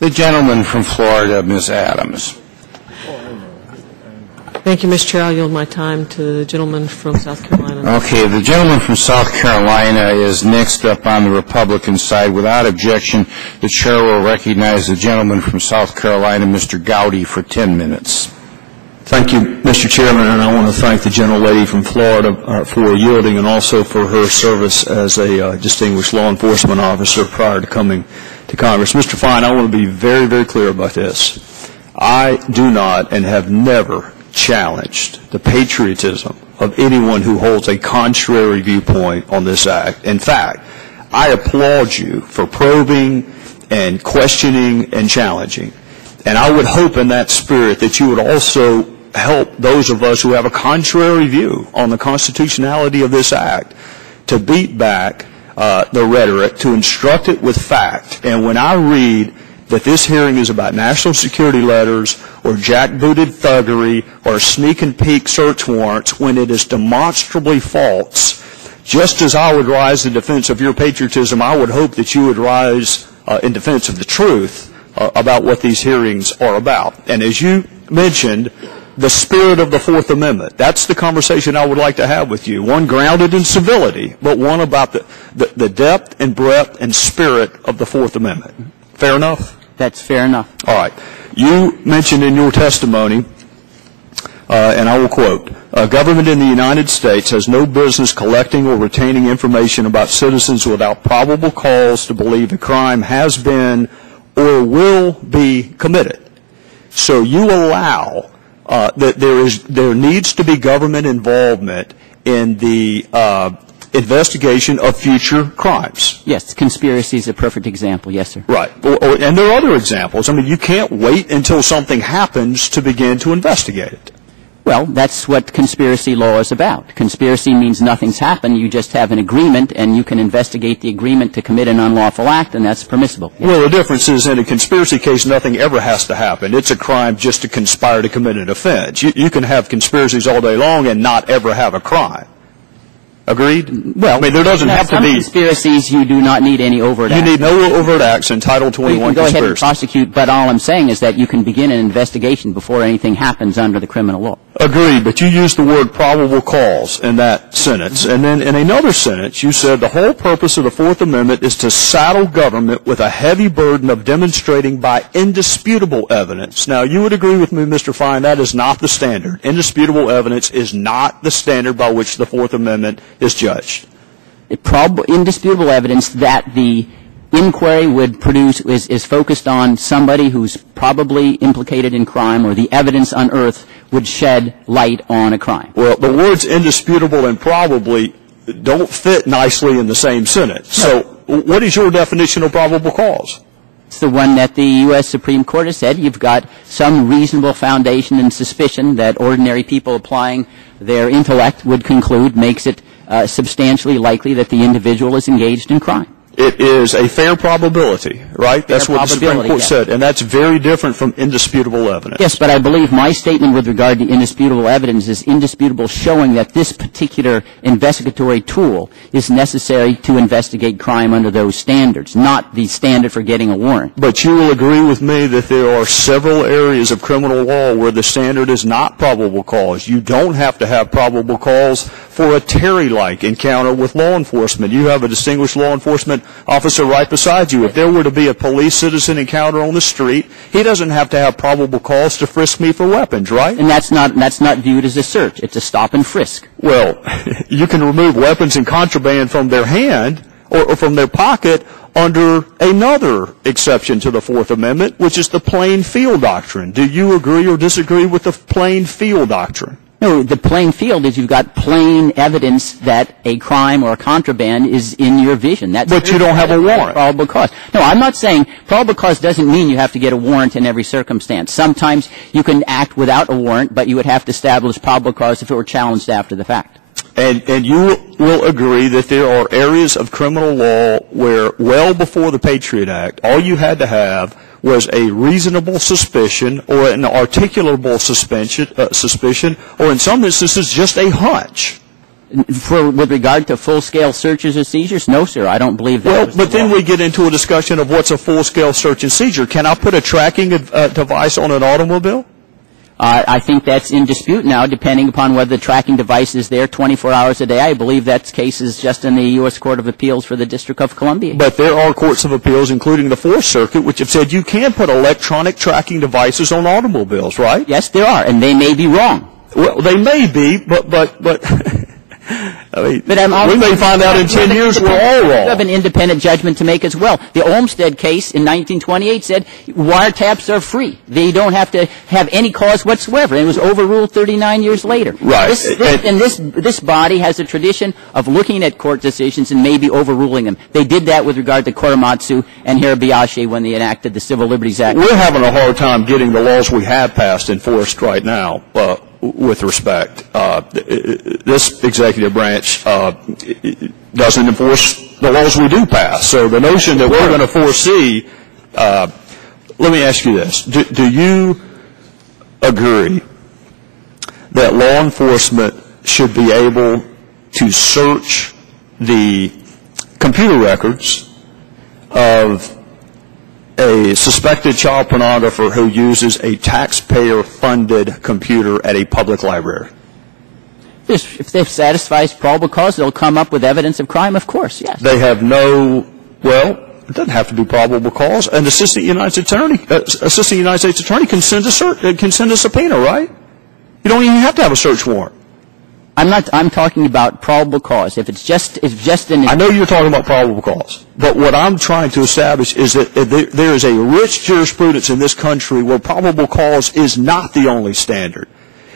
The gentleman from Florida, Ms. Adams. Thank you, Mr. Chair. I'll yield my time to the gentleman from South Carolina. Okay, the gentleman from South Carolina is next up on the Republican side. Without objection, the chair will recognize the gentleman from South Carolina, Mr. Gowdy, for 10 minutes. Thank you, Mr. Chairman, and I want to thank the gentlelady from Florida for yielding and also for her service as a distinguished law enforcement officer prior to coming to Congress. Mr. Fein, I want to be very, very clear about this. I do not and have never challenged the patriotism of anyone who holds a contrary viewpoint on this act. In fact, I applaud you for probing and questioning and challenging. And I would hope in that spirit that you would also help those of us who have a contrary view on the constitutionality of this act to beat back the rhetoric, to instruct it with fact. And when I read that this hearing is about national security letters or jackbooted thuggery or sneak and peek search warrants when it is demonstrably false, just as I would rise in defense of your patriotism, I would hope that you would rise in defense of the truth about what these hearings are about. And as you mentioned, the spirit of the Fourth Amendment, that's the conversation I would like to have with you, one grounded in civility, but one about the depth and breadth and spirit of the Fourth Amendment. Fair enough? That's fair enough. All right. You mentioned in your testimony, and I will quote, government in the United States has no business collecting or retaining information about citizens without probable cause to believe a crime has been or will be committed. So you allow that there needs to be government involvement in the investigation of future crimes. Yes, conspiracy is a perfect example. Yes, sir. Right. And there are other examples. I mean, you can't wait until something happens to begin to investigate it. Well, that's what conspiracy law is about. Conspiracy means nothing's happened. You just have an agreement, and you can investigate the agreement to commit an unlawful act, and that's permissible. Yes. Well, the difference is in a conspiracy case, nothing ever has to happen. It's a crime just to conspire to commit an offense. You can have conspiracies all day long and not ever have a crime. Agreed? Well, I mean, there doesn't have to be. Some conspiracies, you do not need any overt acts. You need no overt acts in Title 21 conspiracy. You can go ahead and prosecute, but all I'm saying is that you can begin an investigation before anything happens under the criminal law. Agreed, but you used the word probable cause in that sentence. And then in another sentence, you said the whole purpose of the Fourth Amendment is to saddle government with a heavy burden of demonstrating by indisputable evidence. Now, you would agree with me, Mr. Fein, that is not the standard. Indisputable evidence is not the standard by which the Fourth Amendment is judged. Indisputable evidence that the inquiry would produce is focused on somebody who's probably implicated in crime, or the evidence unearthed would shed light on a crime. Well, the words indisputable and probably don't fit nicely in the same sentence. No. So what is your definition of probable cause? It's the one that the U.S. Supreme Court has said. You've got some reasonable foundation and suspicion that ordinary people applying their intellect would conclude makes it substantially likely that the individual is engaged in crime. It is a fair probability, right? That's what the Supreme Court said, and that's very different from indisputable evidence. Yes, but I believe my statement with regard to indisputable evidence is indisputable, showing that this particular investigatory tool is necessary to investigate crime under those standards, not the standard for getting a warrant. But you will agree with me that there are several areas of criminal law where the standard is not probable cause. You don't have to have probable cause for a Terry-like encounter with law enforcement. You have a distinguished law enforcement officer right beside you. If there were to be a police-citizen encounter on the street, he doesn't have to have probable cause to frisk me for weapons, right? And that's not viewed as a search. It's a stop and frisk. Well, you can remove weapons and contraband from their hand or from their pocket under another exception to the Fourth Amendment, which is the plain field doctrine. Do you agree or disagree with the plain field doctrine? No, the plain field is you've got plain evidence that a crime or a contraband is in your vision. But you don't have a warrant. Probable cause. No, I'm not saying probable cause doesn't mean you have to get a warrant in every circumstance. Sometimes you can act without a warrant, but you would have to establish probable cause if it were challenged after the fact. And you will agree that there are areas of criminal law where, well before the Patriot Act, all you had to have was a reasonable suspicion or an articulable suspicion, or in some instances just a hunch With regard to full-scale searches or seizures, no, sir, I don't believe that. Well, but then we get into a discussion of what's a full-scale search and seizure. Can I put a tracking device on an automobile? I think that's in dispute now, depending upon whether the tracking device is there 24 hours a day. I believe that case is just in the U.S. Court of Appeals for the District of Columbia. But there are courts of appeals, including the Fourth Circuit, which have said you can put electronic tracking devices on automobiles, right? Yes, there are, and they may be wrong. Well, they may be, but I mean, we may find out in 10 years we're all wrong. You have an independent judgment to make as well. The Olmstead case in 1928 said wiretaps are free. They don't have to have any cause whatsoever. It was overruled 39 years later. Right. This body has a tradition of looking at court decisions and maybe overruling them. They did that with regard to Korematsu and Hirabayashi when they enacted the Civil Liberties Act. We're having a hard time getting the laws we have passed enforced right now. With respect, this executive branch doesn't enforce the laws we do pass. So the notion that we're going to foresee, let me ask you this. Do you agree that law enforcement should be able to search the computer records of a suspected child pornographer who uses a taxpayer-funded computer at a public library? If they satisfy probable cause, they'll come up with evidence of crime, of course, yes. They have it doesn't have to be probable cause. An assistant United States attorney can send a subpoena, right? You don't even have to have a search warrant. I'm talking about probable cause. If it's just an... I know you're talking about probable cause. But what I'm trying to establish is that there is a rich jurisprudence in this country where probable cause is not the only standard.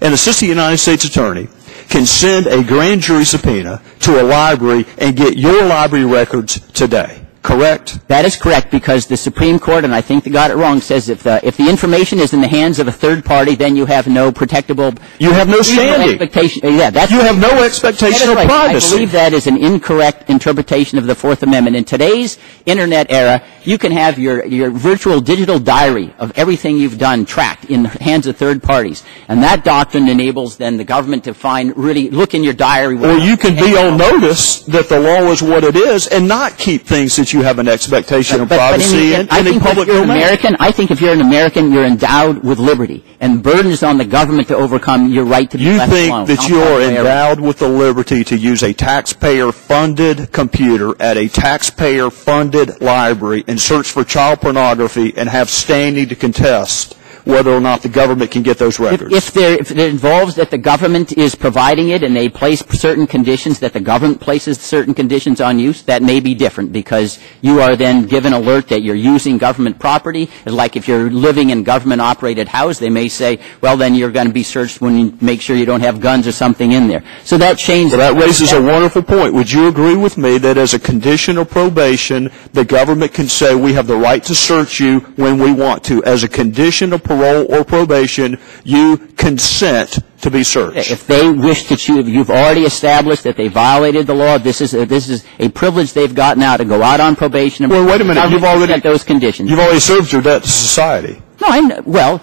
An assistant United States attorney can send a grand jury subpoena to a library and get your library records today. Correct? That is correct, because the Supreme Court, and I think they got it wrong, says if the information is in the hands of a third party, then you have no protectable... You have no standing. Expectation. Yeah, you have no expectation of privacy. I believe that is an incorrect interpretation of the Fourth Amendment. In today's Internet era, you can have your virtual digital diary of everything you've done tracked in the hands of third parties. And that doctrine enables then the government to really look in your diary... Or you can be on notice that the law is what it is and not keep things that you have an expectation of privacy in a public domain. I think if you're an American, you're endowed with liberty, and the burden is on the government to overcome your right to be left alone. You think that you are endowed with the liberty to use a taxpayer-funded computer at a taxpayer-funded library and search for child pornography and have standing to contest whether or not the government can get those records? If it involves that the government is providing it and they place certain conditions, that the government places certain conditions on use, that may be different, because you are then given alert that you're using government property. Like if you're living in government-operated house, they may say, well, then you're going to be searched when you make sure you don't have guns or something in there. So that changes. Well, that raises a wonderful point. Would you agree with me that as a condition of probation, the government can say we have the right to search you when we want to? As a condition of parole or probation, you consent to be searched. If they wish to choose, you've already established that they violated the law. This is a privilege they've got now to go out on probation. Well, wait a minute. You've already set those conditions. You've already served your debt to society. No,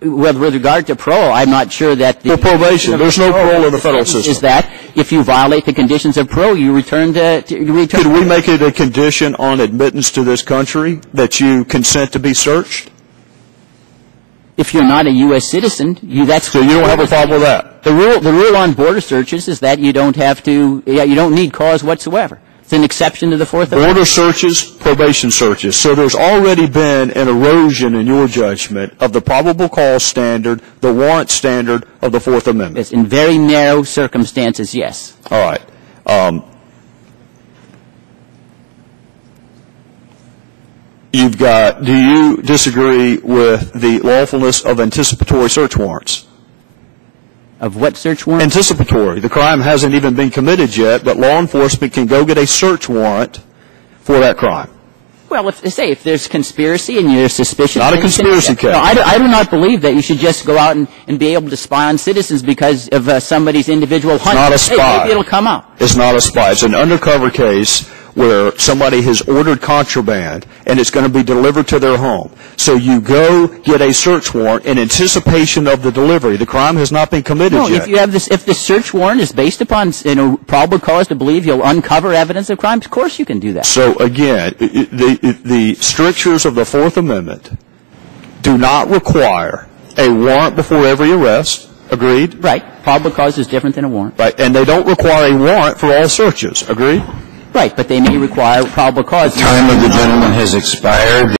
with regard to parole, I'm not sure that the probation. There's no parole in the federal system. Is that if you violate the conditions of parole, you return to Could we make it a condition on admittance to this country that you consent to be searched? If you're not a U.S. citizen, so you don't have a problem with that. The rule on border searches is that you don't need cause whatsoever. It's an exception to the Fourth Amendment. Border searches, probation searches. So there's already been an erosion in your judgment of the probable cause standard, the warrant standard of the Fourth Amendment. It's in very narrow circumstances, yes. All right. Do you disagree with the lawfulness of anticipatory search warrants? Of what search warrant? Anticipatory. The crime hasn't even been committed yet, but law enforcement can go get a search warrant for that crime. Well, if there's conspiracy and you're suspicious... Not a conspiracy case. No, I do not believe that you should just go out and be able to spy on citizens because of somebody's individual hunch. It's not a spy. Maybe it'll come out. It's not a spy. It's an undercover case where somebody has ordered contraband and it's going to be delivered to their home. So you go get a search warrant in anticipation of the delivery. The crime has not been committed yet. If you have this, if the search warrant is based upon probable cause to believe you'll uncover evidence of crimes, of course you can do that. So again, the strictures of the Fourth Amendment do not require a warrant before every arrest. Agreed? Right. Probable cause is different than a warrant. Right. And they don't require a warrant for all searches. Agreed? Right. But they may require probable cause. The time of the gentleman has expired.